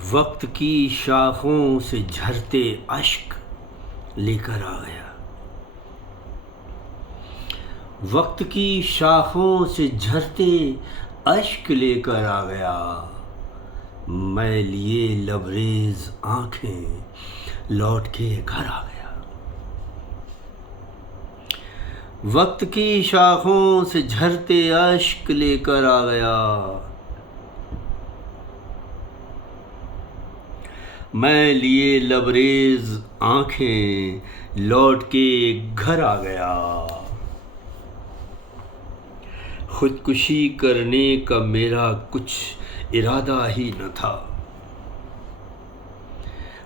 वक्त की शाखों से झरते अश्क लेकर आ गया। वक्त की शाखों से झरते अश्क लेकर आ गया। मैं लिए लबरेज आंखें लौट के घर आ गया। वक्त की शाखों से झरते अश्क लेकर आ गया। मैं लिए लबरेज आंखें लौट के घर आ गया। खुदकुशी करने का मेरा कुछ इरादा ही न था।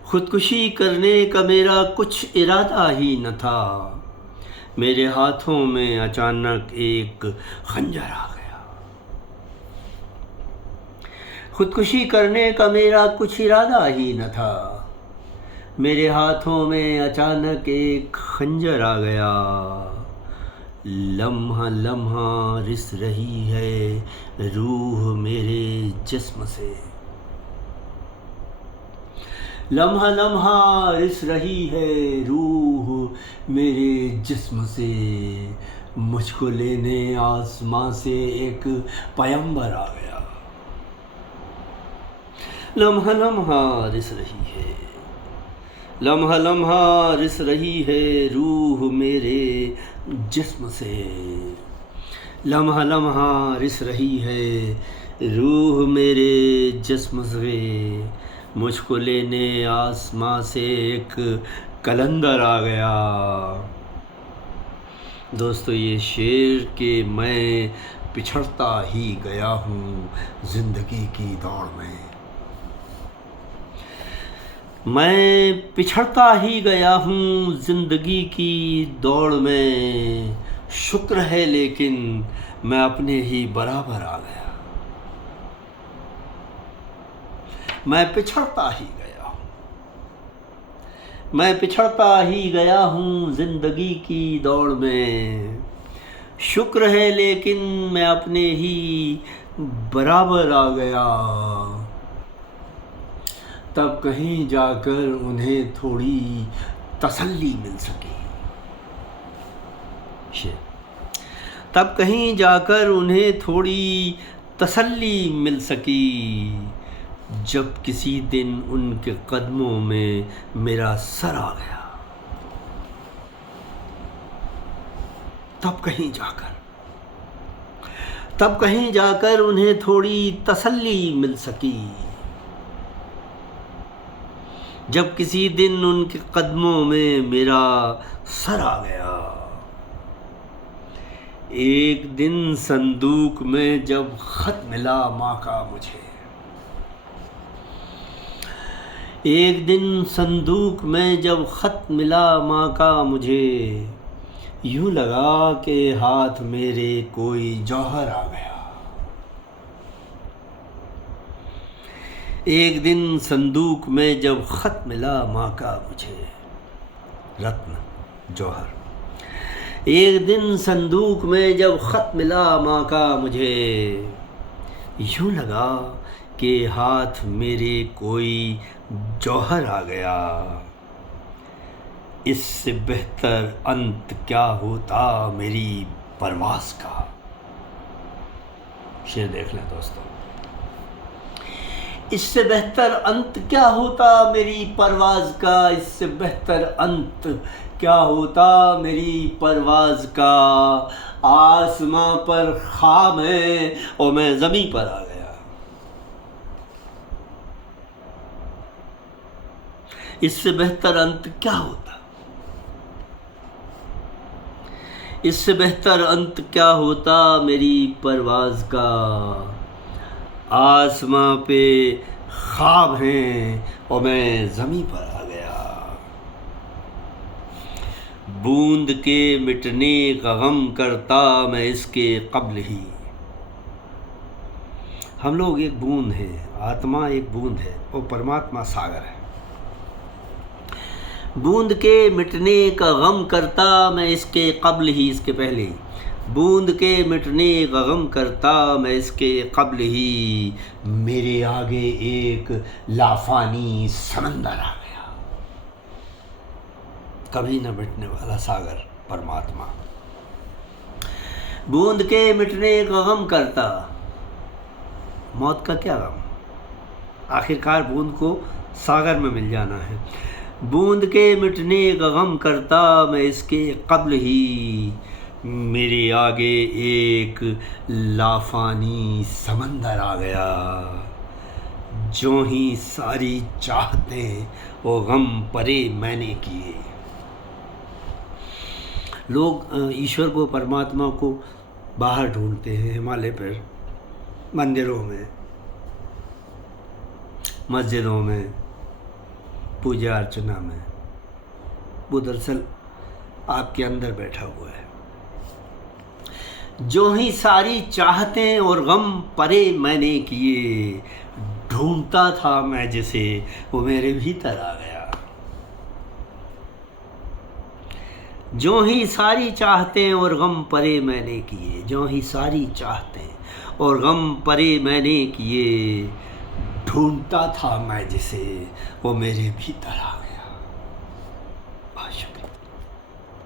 खुदकुशी करने का मेरा कुछ इरादा ही न था। मेरे हाथों में अचानक एक खंजर आ गया। खुदकुशी करने का मेरा कुछ इरादा ही न था। मेरे हाथों में अचानक एक खंजर आ गया। लम्हा लम्हा रिस रही है रूह मेरे जिस्म से। लम्हा लम्हा रिस रही है रूह मेरे जिस्म से। मुझको लेने आसमां से एक पैगंबर आ गया। लम्हा लम्हा रिस रही है, लम्हा लम्हा रिस रही है रूह मेरे जिस्म से। लम्हा लम्हा रिस रही है रूह मेरे जिस्म से। मुझको लेने आसमां से एक कलंदर आ गया। दोस्तों, ये शेर के मैं पिछड़ता ही गया हूँ ज़िंदगी की दौड़ में। मैं पिछड़ता ही गया हूँ ज़िंदगी की दौड़ में। शुक्र है लेकिन मैं अपने ही बराबर आ गया। मैं पिछड़ता ही गया हूँ, मैं पिछड़ता ही गया हूँ ज़िंदगी की दौड़ में। शुक्र है लेकिन मैं अपने ही बराबर आ गया। तब कहीं जाकर उन्हें थोड़ी तसल्ली मिल सकी। तब कहीं जाकर उन्हें थोड़ी तसल्ली मिल सकी। जब किसी दिन उनके कदमों में मेरा सर आ गया। तब कहीं जाकर उन्हें थोड़ी तसल्ली मिल सकी। जब किसी दिन उनके कदमों में मेरा सर आ गया। एक दिन संदूक में जब खत मिला माँ का मुझे। एक दिन संदूक में जब खत मिला माँ का मुझे। यूं लगा कि हाथ मेरे कोई जौहर आ गया। एक दिन संदूक में जब खत मिला माँ का मुझे, रत्न जौहर। एक दिन संदूक में जब खत मिला माँ का मुझे। यूं लगा कि हाथ मेरे कोई जौहर आ गया। इससे बेहतर अंत क्या होता मेरी परवाज़ का। शेर देख लें दोस्तों। इससे बेहतर अंत क्या होता मेरी परवाज़ का। इससे बेहतर अंत क्या होता मेरी परवाज़ का। आसमां पर ख्वाब है और मैं ज़मीं पर आ गया। इससे बेहतर अंत क्या होता। इससे बेहतर अंत क्या होता मेरी परवाज़ का। आसमां पे ख्वाब हैं और मैं ज़मीं पर आ गया। बूंद के मिटने का गम करता मैं इसके क़ब्ल ही। हम लोग एक बूंद हैं, आत्मा एक बूंद है और परमात्मा सागर है। बूंद के मिटने का गम करता मैं इसके क़ब्ल ही, इसके पहले ही। बूंद के मिटने का गम करता मैं इसके कब्ल ही, मेरे आगे एक लाफानी समंदर आ गया। कभी न मिटने वाला सागर परमात्मा, बूंद के मिटने का गम करता। मौत का क्या गम, आखिरकार बूंद को सागर में मिल जाना है। बूंद के मिटने का गम करता मैं इसके कब्ल ही, मेरे आगे एक लाफानी समंदर आ गया। जो ही सारी चाहतें वो गम परे मैंने किए। लोग ईश्वर को, परमात्मा को बाहर ढूंढते हैं, हिमालय पर, मंदिरों में, मस्जिदों में, पूजा अर्चना में। वो दरअसल आपके अंदर बैठा हुआ है। जो ही सारी चाहतें और गम परे मैंने किए, ढूंढता था मैं जिसे वो मेरे भीतर आ गया। जो ही सारी चाहतें और गम परे मैंने किए, जो ही सारी चाहतें और गम परे मैंने किए, ढूंढता था मैं जिसे वो मेरे भीतर आ गया।